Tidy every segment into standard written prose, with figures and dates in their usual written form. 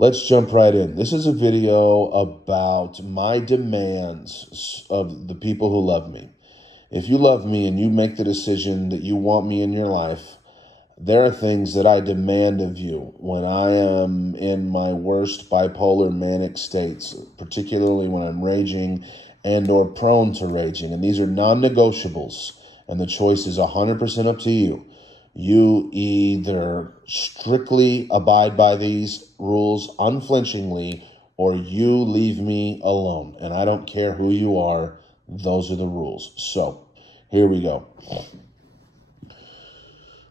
Let's jump right in. This is a video about my demands of the people who love me. If you love me and you make the decision that you want me in your life, there are things that I demand of you when I am in my worst bipolar manic states, particularly when I'm raging and or prone to raging. And these are non-negotiables, and the choice is 100% up to you. You either strictly abide by these rules unflinchingly, or you leave me alone. And I don't care who you are, those are the rules. So, here we go.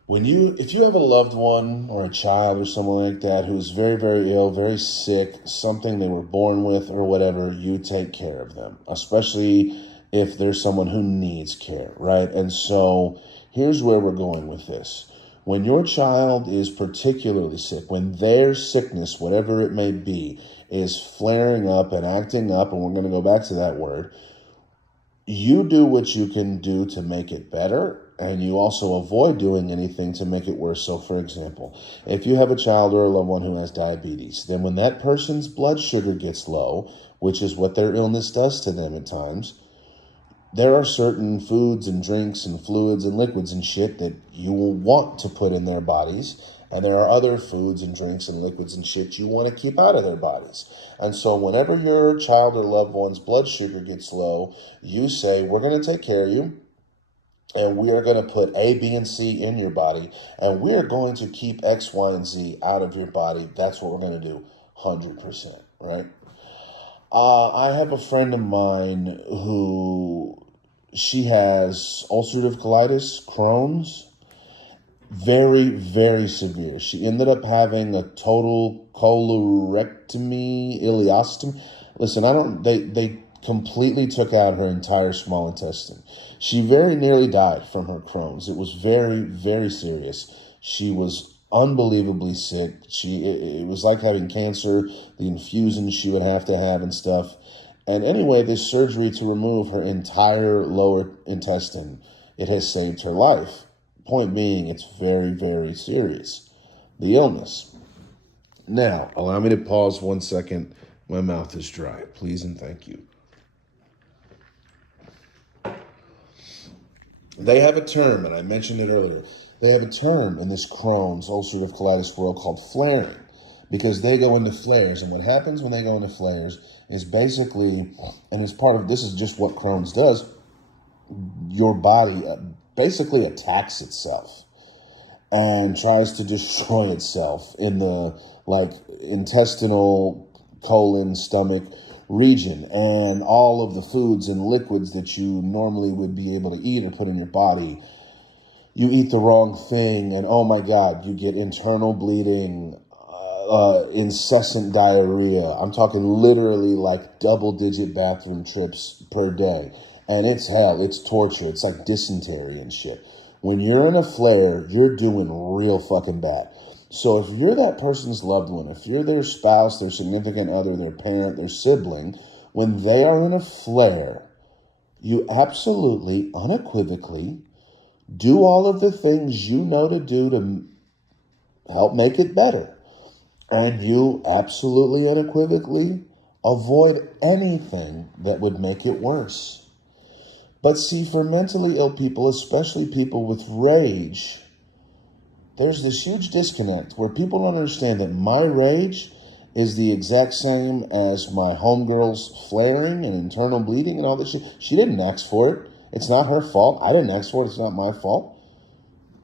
If you have a loved one or a child or someone like that who's very, very ill, very sick, something they were born with or whatever, you take care of them, especially if there's someone who needs care, right? And so here's where we're going with this. When your child is particularly sick, when their sickness, whatever it may be, is flaring up and acting up, and we're going to go back to that word, you do what you can do to make it better, and you also avoid doing anything to make it worse. So, for example, if you have a child or a loved one who has diabetes, then when that person's blood sugar gets low, which is what their illness does to them at times, there are certain foods and drinks and fluids and liquids and shit that you will want to put in their bodies. And there are other foods and drinks and liquids and shit you want to keep out of their bodies. And so whenever your child or loved one's blood sugar gets low, you say, we're going to take care of you. And we are going to put A, B, and C in your body. And we are going to keep X, Y, and Z out of your body. That's what we're going to do 100%, right? I have a friend of mine who she has ulcerative colitis, Crohn's, very, very severe. She ended up having a total colorectomy, ileostomy. Listen, they completely took out her entire small intestine. She very nearly died from her Crohn's. It was very, very serious. She was unbelievably sick. It was like having cancer, the infusions she would have to have and stuff. And anyway, this surgery to remove her entire lower intestine, it has saved her life. Point being, it's very, very serious, the illness. Now, allow me to pause 1 second. My mouth is dry. Please and thank you. They have a term, and I mentioned it earlier. They have a term in this Crohn's ulcerative colitis world called flaring, because they go into flares. And what happens when they go into flares is basically, and it's part of, this is just what Crohn's does, your body basically attacks itself and tries to destroy itself in the intestinal, colon, stomach region, and all of the foods and liquids that you normally would be able to eat or put in your body, you eat the wrong thing, and oh my God, you get internal bleeding, incessant diarrhea. I'm talking literally like double-digit bathroom trips per day. And it's hell, it's torture, it's like dysentery and shit. When you're in a flare, you're doing real fucking bad. So if you're that person's loved one, if you're their spouse, their significant other, their parent, their sibling, when they are in a flare, you absolutely, unequivocally do all of the things you know to do to help make it better. And you absolutely, unequivocally avoid anything that would make it worse. But see, for mentally ill people, especially people with rage, there's this huge disconnect where people don't understand that my rage is the exact same as my homegirl's flaring and internal bleeding and all this shit. She didn't ask for it. It's not her fault. I didn't ask for it. It's not my fault.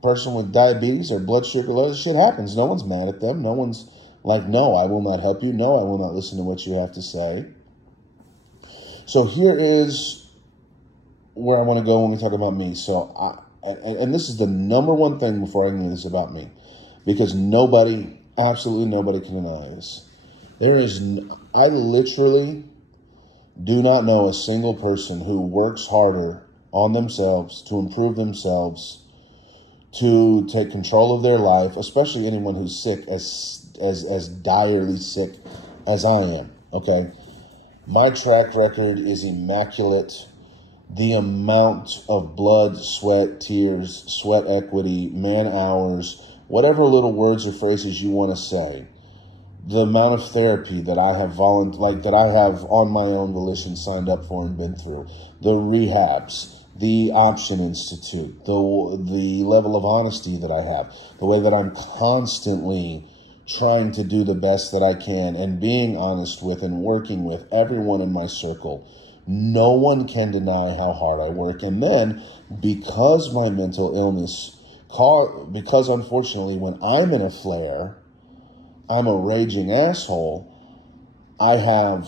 Person with diabetes or blood sugar low, this shit happens. No one's mad at them. No one's like, no, I will not help you. No, I will not listen to what you have to say. So here is where I want to go when we talk about me. So, and this is the number one thing before I can do this about me, because nobody, absolutely nobody can deny this. I literally do not know a single person who works harder on themselves to improve themselves, to take control of their life, especially anyone who's sick, as direly sick as I am. Okay, my track record is immaculate. The amount of blood, sweat, tears, sweat equity, man hours, whatever little words or phrases you want to say, the amount of therapy that I have that I have on my own volition signed up for and been through, the rehabs, the Option Institute, the level of honesty that I have, the way that I'm constantly trying to do the best that I can and being honest with and working with everyone in my circle. No one can deny how hard I work. And then because my mental illness, because unfortunately when I'm in a flare, I'm a raging asshole, I have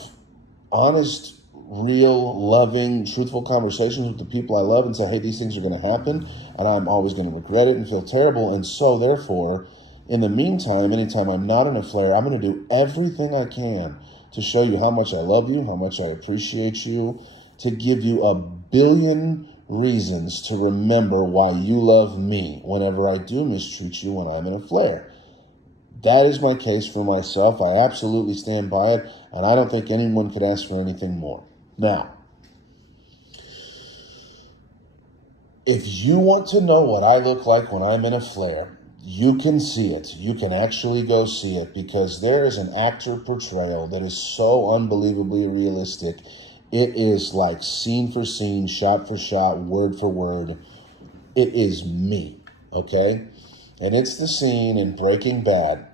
honest, real, loving, truthful conversations with the people I love and say, hey, these things are going to happen and I'm always going to regret it and feel terrible. And so therefore, in the meantime, anytime I'm not in a flare, I'm going to do everything I can to show you how much I love you, how much I appreciate you, to give you a billion reasons to remember why you love me whenever I do mistreat you when I'm in a flare. That is my case for myself. I absolutely stand by it, and I don't think anyone could ask for anything more. Now, if you want to know what I look like when I'm in a flare, you can see it. You can actually go see it, because there is an actor portrayal that is so unbelievably realistic. It is like scene for scene, shot for shot, word for word. It is me, okay? And it's the scene in Breaking Bad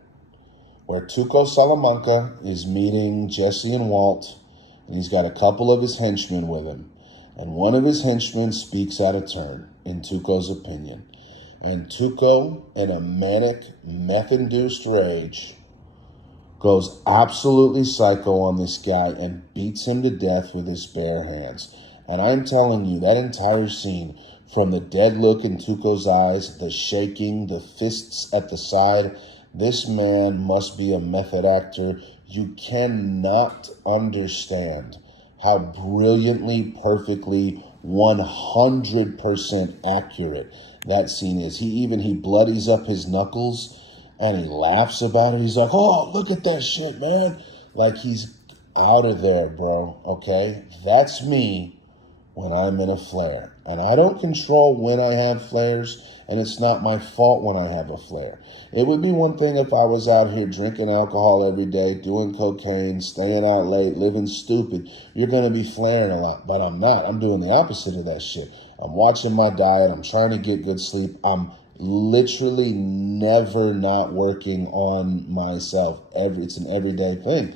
where Tuco Salamanca is meeting Jesse and Walt, and he's got a couple of his henchmen with him. And one of his henchmen speaks out of turn, in Tuco's opinion. And Tuco, in a manic, meth-induced rage, goes absolutely psycho on this guy and beats him to death with his bare hands. And I'm telling you, that entire scene, from the dead look in Tuco's eyes, the shaking, the fists at the side, this man must be a method actor. You cannot understand how brilliantly, perfectly, 100% accurate that scene is. He bloodies up his knuckles and he laughs about it. He's like, oh, look at that shit, man. Like, he's out of there, bro, okay? That's me when I'm in a flare. And I don't control when I have flares, and it's not my fault when I have a flare. It would be one thing if I was out here drinking alcohol every day, doing cocaine, staying out late, living stupid. You're going to be flaring a lot, but I'm not. I'm doing the opposite of that shit. I'm watching my diet. I'm trying to get good sleep. I'm literally never not working on myself. It's an everyday thing.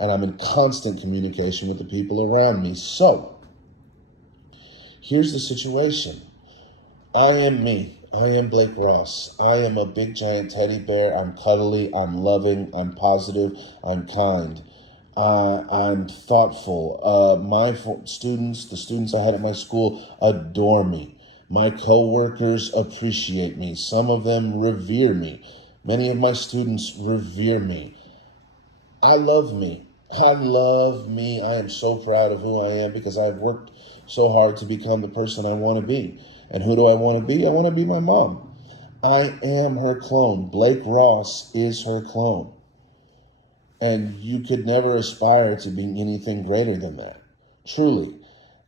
And I'm in constant communication with the people around me. So, here's the situation. I am me. I am Blake Ross. I am a big giant teddy bear. I'm cuddly. I'm loving. I'm positive. I'm kind. I'm thoughtful. The students I had at my school adore me. My coworkers appreciate me. Some of them revere me. Many of my students revere me. I love me. I love me. I am so proud of who I am because I've worked so hard to become the person I want to be. And who do I want to be? I want to be my mom. I am her clone. Blake Ross is her clone. And you could never aspire to be anything greater than that. Truly.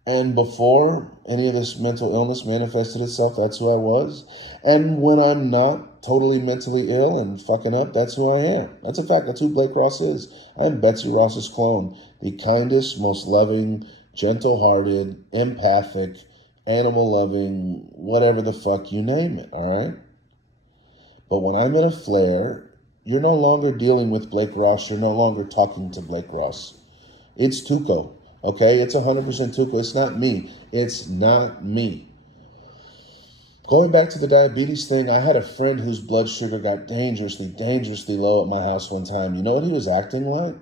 And before any of this mental illness manifested itself, that's who I was. And when I'm not totally mentally ill and fucking up, that's who I am. That's a fact. That's who Blake Ross is. I'm Betsy Ross's clone. The kindest, most loving, gentle-hearted, empathic, animal-loving, whatever the fuck you name it, all right? But when I'm in a flare, you're no longer dealing with Blake Ross. You're no longer talking to Blake Ross. It's Tuco. Okay, it's 100% Tuco. It's not me. It's not me. Going back to the diabetes thing, I had a friend whose blood sugar got dangerously low at my house one time. You know what he was acting like?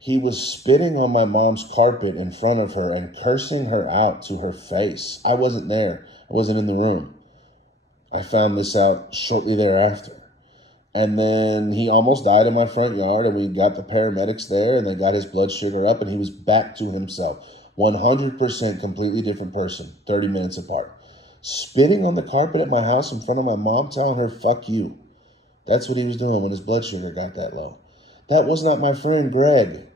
He was spitting on my mom's carpet in front of her and cursing her out to her face. I wasn't there. I wasn't in the room. I found this out shortly thereafter. And then he almost died in my front yard, and we got the paramedics there, and they got his blood sugar up, and he was back to himself. 100% completely different person, 30 minutes apart. Spitting on the carpet at my house in front of my mom, telling her, fuck you. That's what he was doing when his blood sugar got that low. That was not my friend Greg.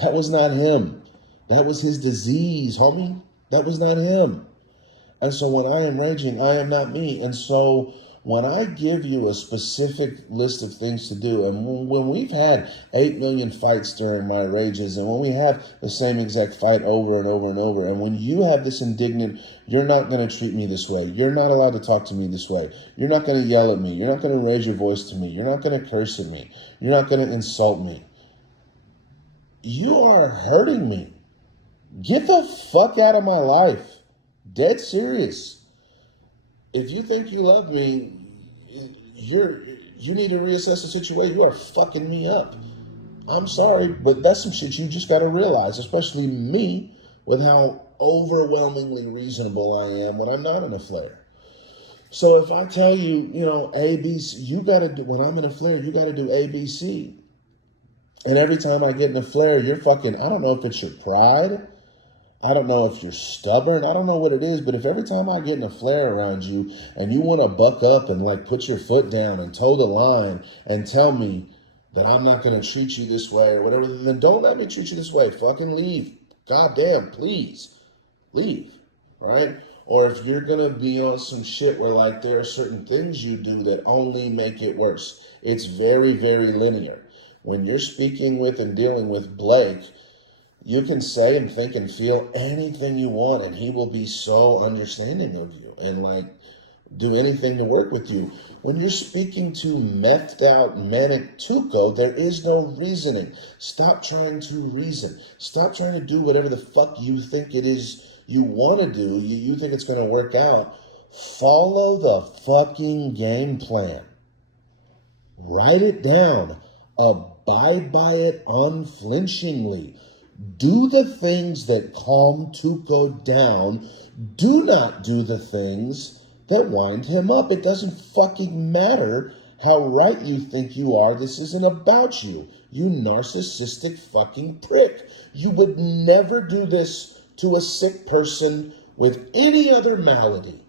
That was not him. That was his disease, homie. That was not him. And so when I am raging, I am not me. And so When I give you a specific list of things to do, and when we've had 8 million fights during my rages, and when we have the same exact fight over and over and over, and when you have this indignant, you're not going to treat me this way, you're not allowed to talk to me this way, you're not going to yell at me, you're not going to raise your voice to me, you're not going to curse at me, you're not going to insult me, you are hurting me. Get the fuck out of my life. Dead serious. If you think you love me, you need to reassess the situation. You are fucking me up. I'm sorry, but that's some shit you just got to realize, especially me, with how overwhelmingly reasonable I am when I'm not in a flare. So if I tell you, A, B, C, you got to do, when I'm in a flare, you got to do A, B, C. And every time I get in a flare, you're fucking, I don't know if it's your pride, I don't know if you're stubborn. I don't know what it is, but if every time I get in a flare around you and you want to buck up and like put your foot down and toe the line and tell me that I'm not going to treat you this way or whatever, then don't let me treat you this way. Fucking leave. God damn, please. Leave. Right? Or if you're going to be on some shit where like there are certain things you do that only make it worse. It's very, very linear. When you're speaking with and dealing with Blake, you can say and think and feel anything you want, and he will be so understanding of you and like do anything to work with you. When you're speaking to methed out manic Tuco, there is no reasoning. Stop trying to reason. Stop trying to do whatever the fuck you think it is you want to do. You think it's going to work out. Follow the fucking game plan. Write it down. Abide by it unflinchingly. Do the things that calm Tuco down. Do not do the things that wind him up. It doesn't fucking matter how right you think you are. This isn't about you. You narcissistic fucking prick. You would never do this to a sick person with any other malady.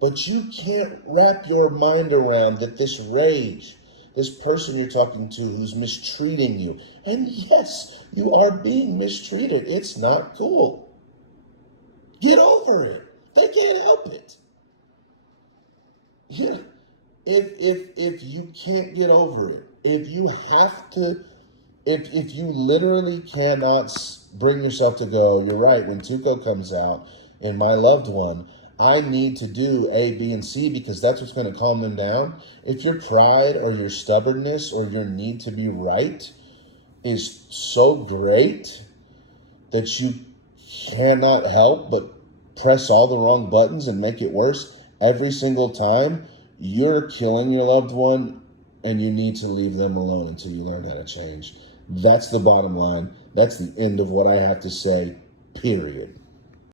But you can't wrap your mind around that this rage, this person you're talking to who's mistreating you, and yes, you are being mistreated. It's not cool. Get over it. They can't help it. Yeah. If you can't get over it, if you have to, if you literally cannot bring yourself to go, you're right, when Tuco comes out in My Loved One, I need to do A, B, and C because that's what's going to calm them down. If your pride or your stubbornness or your need to be right is so great that you cannot help but press all the wrong buttons and make it worse every single time, you're killing your loved one and you need to leave them alone until you learn how to change. That's the bottom line. That's the end of what I have to say, period.